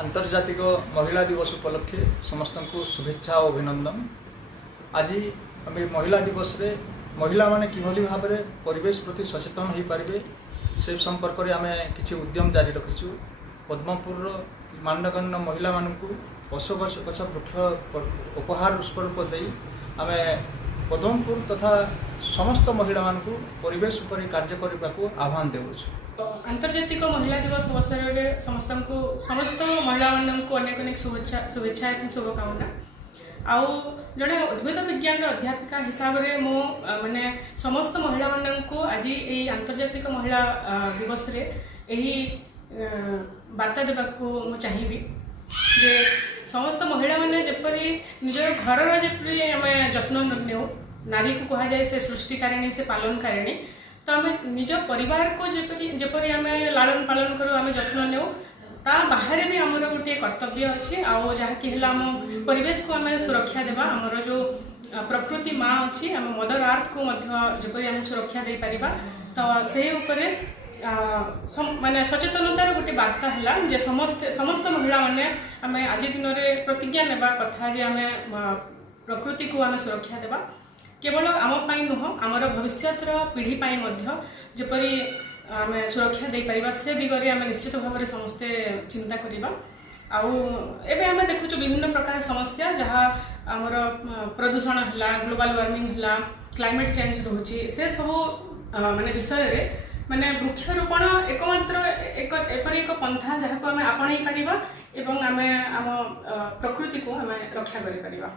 आंतर्जातिक महिला दिवस उपलक्षे समस्त को शुभेच्छा और अभिनंदन। आज आम महिला दिवस रे महिला माने किभली भाव में परिवेश प्रति सचेतन हो पारे से संपर्क में आम किसी उद्यम जारी रखीचु। पद्मपुर मानगण्य महिला मानू अशोक गछ वृक्ष उपहार स्वरूप दे आम पद्मपुर तथा समस्त महिला मानू परिवेश उपर कार्य करने को आह्वान देवुछु। आंतर्जातिक महिला दिवस अवसर में समस्त महिला मानक अनेक अनेक शुभेच्छा और शुभकामना। आउ जड़े उद्भिद विज्ञान अध्यापिका हिसाब से मो माने समस्त महिला मानक आज ये आंतर्जातिक महिला दिवस रे यही वार्ता देवा को चाहिए जे समस्त महिला माने जपरी निज घर जपरी आम जत्न नेउ। नारी को कहा जाए से सृष्टिकारिणी से पालनकारिणी। तो आम निज परिवार को जपरी आम लालन पालन करूँ आम जत्न नेउ ता बाहर भी आमर गोटे कर्तव्य अच्छे आउ जहाँकि आम परिवेश को आम सुरक्षा देवा। आमर जो प्रकृति माँ अच्छी आम मदर अर्थ को जपरी आम सुरक्षा दे पारिबा। तो से उपरे माने सचेतनतार गोटे वार्ता है जे समस्त महिला माने आम आज दिन में प्रतिज्ञा नेबा कथा जे आम प्रकृति को आम सुरक्षा देवा। केवल आम पाई नुह आमर भविष्यतर पीढ़ी पाई मध्य जपरी आम सुरक्षा दे पारिबा से दिगरे आम निश्चित भाव में समस्ते चिंता करिबा। आउ एबे आम देखुछु विभिन्न प्रकार समस्या जहाँ आमर प्रदूषण है, ग्लोबल वार्मिंग है, क्लाइमेट चेंज रोचे से सब माने विषय रे माने वृक्षरोपण एकमात्र एपरि एक पंथा जहाँ को आम आपणाई पारिबा एवं आम प्रकृति को आम रक्षा करि पारिबा।